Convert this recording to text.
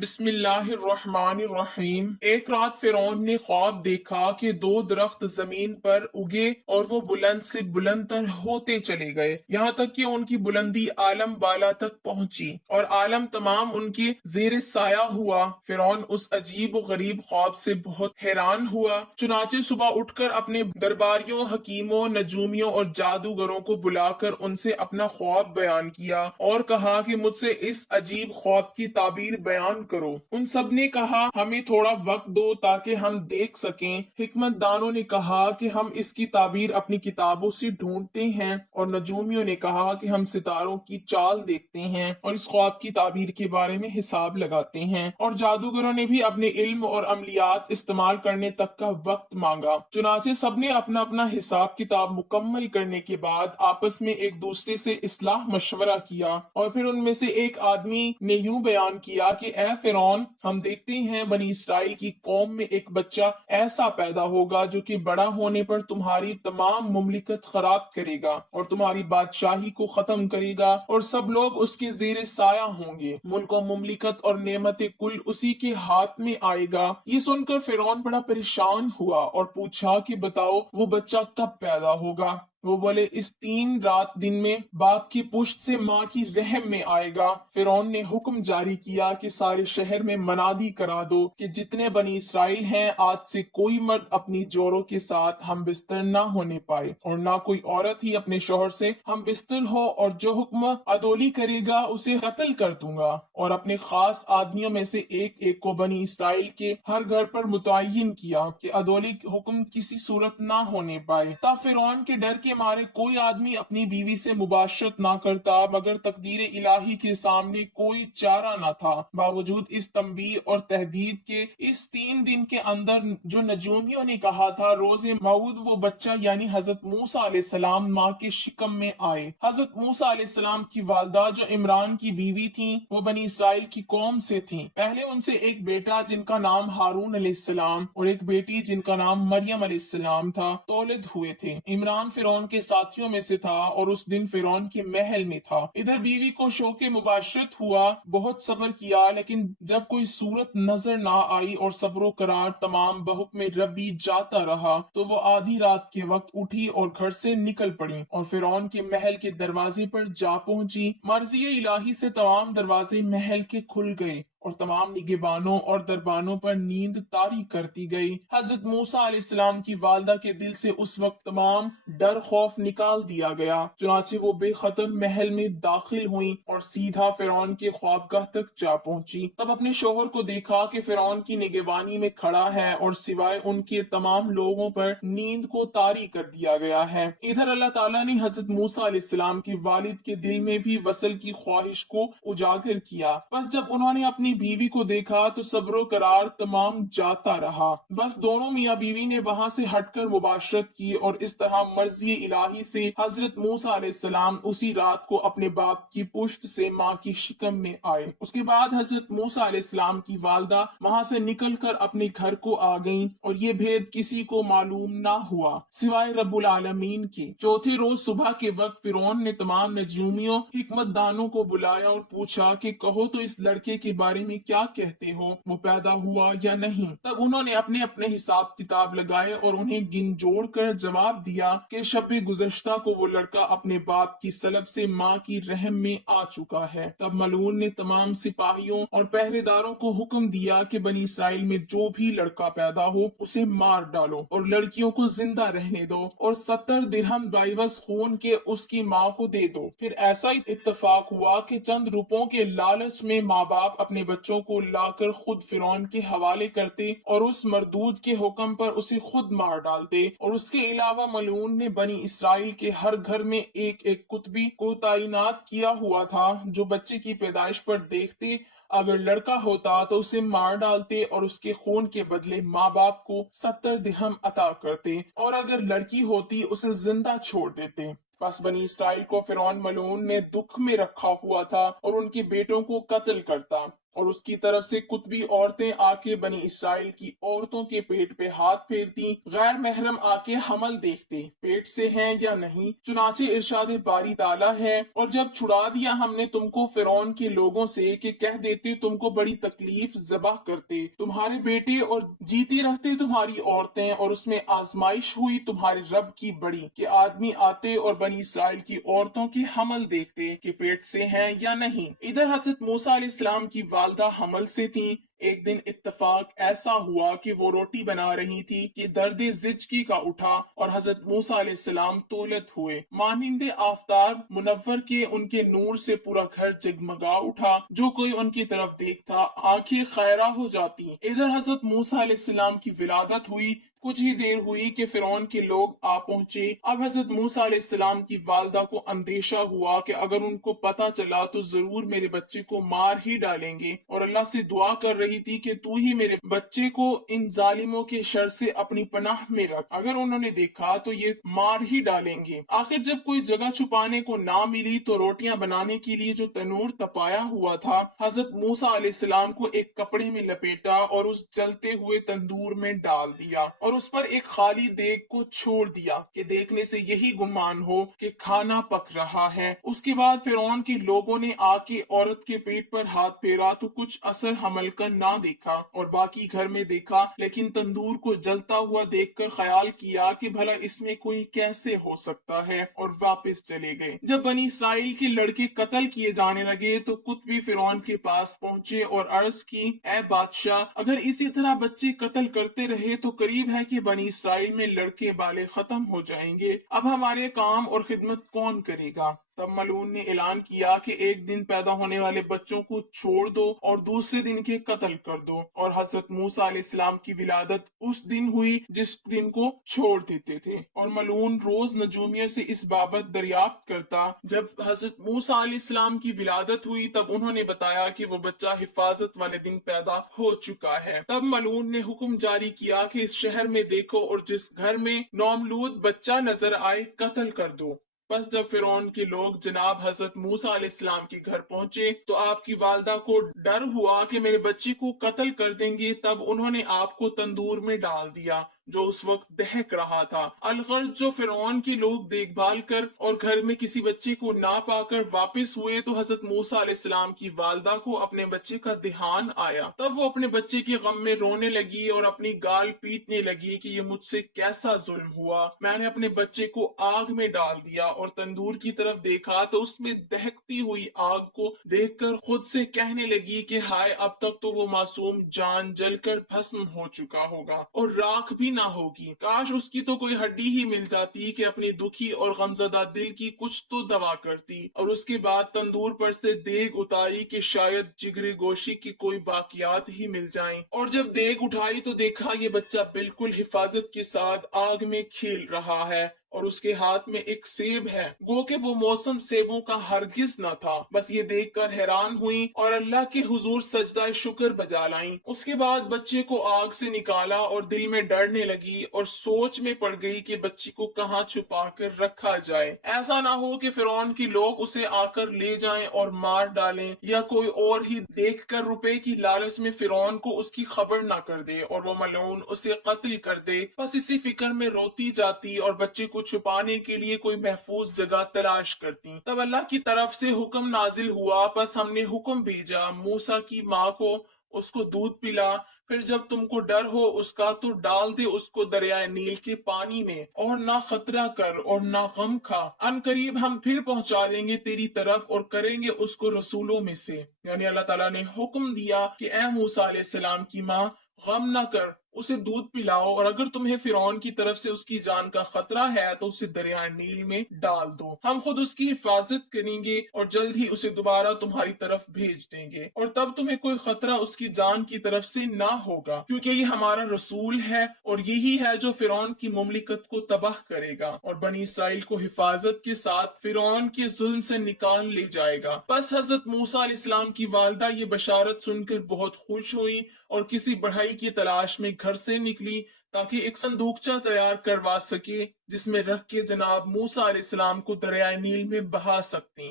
بسم اللہ الرحمن الرحیم۔ ایک رات فرعون نے خواب دیکھا کہ دو درخت زمین پر اگے اور وہ بلند سے بلند تر ہوتے چلے گئے، یہاں تک کہ ان کی بلندی عالم بالا تک پہنچی اور عالم تمام ان کے زیر سایہ ہوا۔ فرعون اس عجیب و غریب خواب سے بہت حیران ہوا، چنانچہ صبح اٹھ کر اپنے درباریوں، حکیموں، نجومیوں اور جادوگروں کو بلا کر ان سے اپنا خواب بیان کیا اور کہا کہ مجھ سے اس عجیب خواب کی تعبیر بیان کرو۔ ان سب نے کہا ہمیں تھوڑا وقت دو تاکہ ہم دیکھ سکیں۔ حکمت دانوں نے کہا کہ ہم اس کی تعبیر اپنی کتابوں سے ڈھونڈتے ہیں، اور نجومیوں نے کہا کہ ہم ستاروں کی چال دیکھتے ہیں اور اس خواب کی تعبیر کے بارے میں حساب لگاتے ہیں، اور جادوگروں نے بھی اپنے علم اور عملیات استعمال کرنے تک کا وقت مانگا۔ چنانچہ سب نے اپنا اپنا حساب کتاب مکمل کرنے کے بعد آپس میں ایک دوسرے سے اصلاح مشورہ کیا، اور پھر ان میں سے ایک آدمی نے یوں بیان کیا کہ اے فرعون، ہم دیکھتے ہیں بنی اسرائیل کی قوم میں ایک بچہ ایسا پیدا ہوگا جو کہ بڑا ہونے پر تمہاری تمام مملکت خراب کرے گا اور تمہاری بادشاہی کو ختم کرے گا، اور سب لوگ اس کے زیر سایہ ہوں گے۔ ملک و مملکت اور نعمت کل اسی کے ہاتھ میں آئے گا۔ یہ سن کر فرعون بڑا پریشان ہوا اور پوچھا کہ بتاؤ وہ بچہ کب پیدا ہوگا؟ وہ بولے اس 3 رات دن میں باپ کی پشت سے ماں کی رحم میں آئے گا۔ فرعون نے حکم جاری کیا کہ سارے شہر میں منادی کرا دو کہ جتنے بنی اسرائیل ہیں آج سے کوئی مرد اپنی جوروں کے ساتھ ہم بستر نہ ہونے پائے، اور نہ کوئی عورت ہی اپنے شوہر سے ہم بستر ہو، اور جو حکم عدولی کرے گا اسے قتل کر دوں گا۔ اور اپنے خاص آدمیوں میں سے ایک ایک کو بنی اسرائیل کے ہر گھر پر متعین کیا کہ عدولی حکم کسی صورت نہ ہونے پائے۔ تب فرعون کے ڈر کے مارے کوئی آدمی اپنی بیوی سے مباشرت نہ کرتا، مگر تقدیر الہی کے سامنے کوئی چارہ نہ تھا۔ باوجود اس تنبیہ اور تحدید کے، اس 3 دن کے اندر جو نجومیوں نے کہا تھا روز موعود وہ بچہ یعنی حضرت موسیٰ علیہ السلام ماں کے شکم میں آئے۔ حضرت موسیٰ علیہ السلام کی والدہ جو عمران کی بیوی تھیں، وہ بنی اسرائیل کی قوم سے تھیں۔ پہلے ان سے ایک بیٹا جن کا نام ہارون علیہ السلام اور ایک بیٹی جن کا نام مریم علیہ السلام تھا تولد ہوئے تھے۔ عمران فرعون کے ساتھیوں میں سے تھا اور اس دن فرعون کے محل میں تھا۔ ادھر بیوی کو شوق مباشرت ہوا، بہت صبر کیا، لیکن جب کوئی صورت نظر نہ آئی اور صبر و قرار تمام بحکم ربی جاتا رہا، تو وہ آدھی رات کے وقت اٹھی اور گھر سے نکل پڑی اور فرعون کے محل کے دروازے پر جا پہنچی۔ مرضی الہی سے تمام دروازے محل کے کھل گئے اور تمام نگہبانوں اور دربانوں پر نیند طاری کرتی گئی۔ حضرت موسیٰ علیہ السلام کی والدہ کے دل سے اس وقت تمام ڈر خوف نکال دیا گیا، چنانچہ وہ بے خطر محل میں داخل ہوئیں اور سیدھا فرعون کے خوابگاہ تک جا پہنچی۔ تب اپنے شوہر کو دیکھا کہ فرعون کی نگہبانی میں کھڑا ہے اور سوائے ان کے تمام لوگوں پر نیند کو طاری کر دیا گیا ہے۔ ادھر اللہ تعالیٰ نے حضرت موسیٰ علیہ السلام کے والد کے دل میں بھی وصل کی خواہش کو اجاگر کیا۔ بس جب انہوں نے اپنی بیوی کو دیکھا تو صبر و قرار تمام جاتا رہا۔ بس دونوں میاں بیوی نے وہاں سے ہٹ کر مباشرت کی، اور اس طرح مرضی الہی سے حضرت موسیٰ علیہ السلام اسی رات کو اپنے باپ کی پشت سے ماں کی شکم میں آئے۔ اس کے بعد حضرت موسیٰ علیہ السلام کی والدہ وہاں سے نکل کر اپنے گھر کو آ گئیں، اور یہ بھید کسی کو معلوم نہ ہوا سوائے رب العالمین کے۔ چوتھے روز صبح کے وقت فرعون نے تمام نجومیوں، حکمت دانوں کو بلایا اور پوچھا کہ کہو تو اس لڑکے کے بارے میں کیا کہتے ہو، وہ پیدا ہوا یا نہیں؟ تب انہوں نے اپنے اپنے حساب کتاب لگائے اور انہیں گن جوڑ کر جواب دیا کہ شب گزشتہ کو وہ لڑکا اپنے باپ کی سلب سے ماں کی رحم میں آ چکا ہے۔ تب ملعون نے تمام سپاہیوں اور پہرے داروں کو حکم دیا کہ بنی اسرائیل میں جو بھی لڑکا پیدا ہو اسے مار ڈالو اور لڑکیوں کو زندہ رہنے دو، اور 70 درہم بعوض خون کے اس کی ماں کو دے دو۔ پھر ایسا ہی اتفاق ہوا کہ چند روپوں کے لالچ میں ماں باپ اپنے بچوں کو لا کر خود فرعون کے حوالے کرتے اور اس مردود کے حکم پر اسے خود مار ڈالتے، اور اس کے علاوہ ملعون نے بنی اسرائیل کے ہر گھر میں ایک ایک کتبی کو تعینات کیا ہوا تھا جو بچے کی پیدائش پر دیکھتے، اگر لڑکا ہوتا تو اسے مار ڈالتے اور اس کے خون کے بدلے ماں باپ کو 70 درہم عطا کرتے، اور اگر لڑکی ہوتی اسے زندہ چھوڑ دیتے۔ بس بنی اسرائیل کو فرعون ملعون نے دکھ میں رکھا ہوا تھا اور ان کے بیٹوں کو قتل کرتا۔ اور اس کی طرف سے قطبی عورتیں آ کے بنی اسرائیل کی عورتوں کے پیٹ پہ ہاتھ پھیرتی، غیر محرم آ کے حمل دیکھتے پیٹ سے ہیں یا نہیں، چنانچہ ارشاد باری تعالیٰ ہے، اور جب چھڑا دیا ہم نے تم کو فرعون کے لوگوں سے کہ کہہ دیتے تم کو بڑی تکلیف ذبح کرتے تمہارے بیٹے اور جیتی رہتے تمہاری عورتیں، اور اس میں آزمائش ہوئی تمہارے رب کی بڑی کہ آدمی آتے اور بنی اسرائیل کی عورتوں کی حمل دیکھتے کہ پیٹ سے ہیں یا نہیں۔ ادھر حضرت موسیٰ علیہ السلام کی والدہ حمل سے تھیں۔ ایک دن اتفاق ایسا ہوا کہ وہ روٹی بنا رہی تھی کہ درد زچگی کا اٹھا اور حضرت موسیٰ علیہ السلام تولد ہوئے۔ مانند آفتاب منور کے ان کے نور سے پورا گھر جگمگا اٹھا، جو کوئی ان کی طرف دیکھتا آنکھیں خیرہ ہو جاتی۔ ادھر حضرت موسیٰ علیہ السلام کی ولادت ہوئی، کچھ ہی دیر ہوئی کہ فرعون کے لوگ آ پہنچے۔ اب حضرت موسیٰ علیہ السلام کی والدہ کو اندیشہ ہوا کہ اگر ان کو پتہ چلا تو ضرور میرے بچے کو مار ہی ڈالیں گے، اور اللہ سے دعا کر رہی تھی کہ تو ہی میرے بچے کو ان ظالموں کے شر سے اپنی پناہ میں رکھ، اگر انہوں نے دیکھا تو یہ مار ہی ڈالیں گے۔ آخر جب کوئی جگہ چھپانے کو نہ ملی تو روٹیاں بنانے کے لیے جو تنور تپایا ہوا تھا، حضرت موسیٰ علیہ السلام کو ایک کپڑے میں لپیٹا اور اس جلتے ہوئے تندور میں ڈال دیا، اور اس پر ایک خالی دیگ کو چھوڑ دیا کہ دیکھنے سے یہی گمان ہو کہ کھانا پک رہا ہے۔ اس کے بعد فرعون کے لوگوں نے آ کے عورت کے پیٹ پر ہاتھ پھیرا تو کچھ اثر حمل کا نہ دیکھا، اور باقی گھر میں دیکھا، لیکن تندور کو جلتا ہوا دیکھ کر خیال کیا کہ بھلا اس میں کوئی کیسے ہو سکتا ہے، اور واپس چلے گئے۔ جب بنی اسرائیل کے لڑکے قتل کیے جانے لگے تو قطبی فرعون کے پاس پہنچے اور عرض کی، اے بادشاہ، اگر اسی طرح بچے قتل کرتے رہے تو قریب ہے کہ بنی اسرائیل میں لڑکے بالے ختم ہو جائیں گے، اب ہمارے کام اور خدمت کون کرے گا؟ تب ملعون نے اعلان کیا کہ ایک دن پیدا ہونے والے بچوں کو چھوڑ دو اور دوسرے دن کے قتل کر دو، اور حضرت موسیٰ علیہ السلام کی ولادت اس دن ہوئی جس دن کو چھوڑ دیتے تھے، اور ملعون روز نجومیوں سے اس بابت دریافت کرتا۔ جب حضرت موسیٰ علیہ السلام کی ولادت ہوئی تب انہوں نے بتایا کہ وہ بچہ حفاظت والے دن پیدا ہو چکا ہے۔ تب ملعون نے حکم جاری کیا کہ اس شہر میں دیکھو اور جس گھر میں نومولود بچہ نظر آئے قتل کر دو۔ بس جب فرعون کے لوگ جناب حضرت موسیٰ علیہ السلام کے گھر پہنچے تو آپ کی والدہ کو ڈر ہوا کہ میرے بچے کو قتل کر دیں گے، تب انہوں نے آپ کو تندور میں ڈال دیا جو اس وقت دہک رہا تھا۔ الغرض جو فرعون کے لوگ دیکھ بھال کر اور گھر میں کسی بچے کو نہ پا کر واپس ہوئے تو حضرت موسیٰ علیہ السلام کی والدہ کو اپنے بچے کا دھیان آیا، تب وہ اپنے بچے کے غم میں رونے لگی اور اپنی گال پیٹنے لگی کہ یہ مجھ سے کیسا ظلم ہوا، میں نے اپنے بچے کو آگ میں ڈال دیا، اور تندور کی طرف دیکھا تو اس میں دہکتی ہوئی آگ کو دیکھ کر خود سے کہنے لگی کہ ہائے، اب تک تو وہ معصوم جان جل کر بھسم ہو چکا ہوگا اور راکھ بھی نہ ہوگی، کاش اس کی تو کوئی ہڈی ہی مل جاتی کہ اپنی دکھی اور غمزدہ دل کی کچھ تو دوا کرتی۔ اور اس کے بعد تندور پر سے دیگ اتاری کہ شاید جگر گوشی کی کوئی باقیات ہی مل جائیں، اور جب دیگ اٹھائی تو دیکھا یہ بچہ بالکل حفاظت کے ساتھ آگ میں کھیل رہا ہے، اور اس کے ہاتھ میں ایک سیب ہے، گو کہ وہ موسم سیبوں کا ہرگز نہ تھا۔ بس یہ دیکھ کر حیران ہوئی اور اللہ کے حضور سجدہ شکر بجا لائیں۔ اس کے بعد بچے کو آگ سے نکالا اور دل میں ڈرنے لگی اور سوچ میں پڑ گئی کہ بچی کو کہاں چھپا کر رکھا جائے، ایسا نہ ہو کہ فرعون کے لوگ اسے آ کر لے جائیں اور مار ڈالیں، یا کوئی اور ہی دیکھ کر روپے کی لالچ میں فرعون کو اس کی خبر نہ کر دے اور وہ ملعون اسے قتل کر دے۔ بس اسی فکر میں روتی جاتی اور بچے کو چھپانے کے لیے کوئی محفوظ جگہ تلاش کرتی۔ تب اللہ کی طرف سے حکم نازل ہوا، بس ہم نے حکم بھیجا موسیٰ کی ماں کو، اس کو دودھ پلا، پھر جب تم کو ڈر ہو اس کا تو ڈال دے اس کو دریائے نیل کے پانی میں، اور نہ خطرہ کر اور نہ غم کھا، ان قریب ہم پھر پہنچا لیں گے تیری طرف اور کریں گے اس کو رسولوں میں سے۔ یعنی اللہ تعالیٰ نے حکم دیا کہ اے موسیٰ علیہ السلام کی ماں، غم نہ کر، اسے دودھ پلاؤ، اور اگر تمہیں فرعون کی طرف سے اس کی جان کا خطرہ ہے تو اسے دریائے نیل میں ڈال دو، ہم خود اس کی حفاظت کریں گے اور جلد ہی اسے دوبارہ تمہاری طرف بھیج دیں گے، اور تب تمہیں کوئی خطرہ اس کی جان کی طرف سے نہ ہوگا، کیونکہ یہ ہمارا رسول ہے اور یہی ہے جو فرعون کی مملکت کو تباہ کرے گا اور بنی اسرائیل کو حفاظت کے ساتھ فرعون کے ظلم سے نکال لے جائے گا۔ بس حضرت موسیٰ علیہ السلام کی والدہ یہ بشارت سن کر بہت خوش ہوئی اور کسی بڑھئی کی تلاش میں گھر سے نکلی تاکہ ایک صندوقچہ تیار کروا سکے جس میں رکھ کے جناب موسیٰ علیہ السلام کو دریائے نیل میں بہا سکتی۔